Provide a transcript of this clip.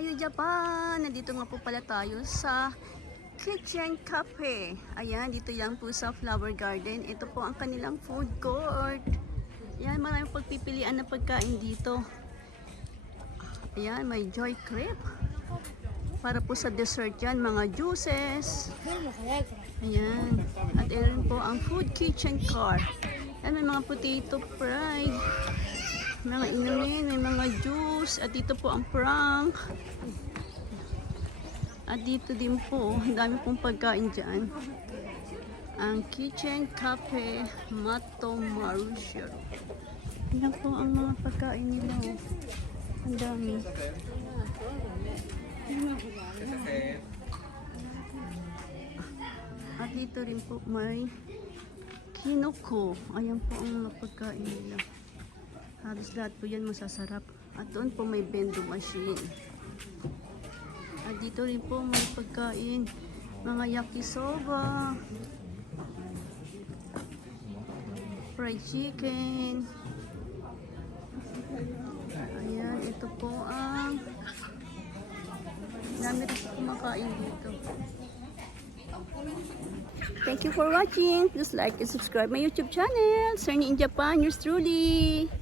tayo, Japan! Nandito nga po pala tayo sa Kitchen Cafe. Ayan, dito yan po sa Flower Garden. Ito po ang kanilang food court. Ayan, maraming pagpipilian na pagkain dito. Ayan, may Joy Crepe. Para po sa dessert yan, mga juices. Ayan. At ayan po ang food kitchen car. Ayan, may mga potato fried. Mga inumin, may mga juice. At dito po ang prank. At dito din po, ang dami pong pagkain dyan. Ang Kitchen Cafe Mato Marushiro. Yan po ang mga pagkain nila. Ang dami. At dito rin po may kinoko. Ayan po ang mga pagkain nila. Halos lahat po yan masasarap. At doon po may bento machine. At dito rin po may pagkain. Mga yakisoba. Fried chicken. Ayan, ito po ang dami rin po kumakain dito. Thank you for watching. Please like and subscribe my YouTube channel. Sunny in Japan, yours truly.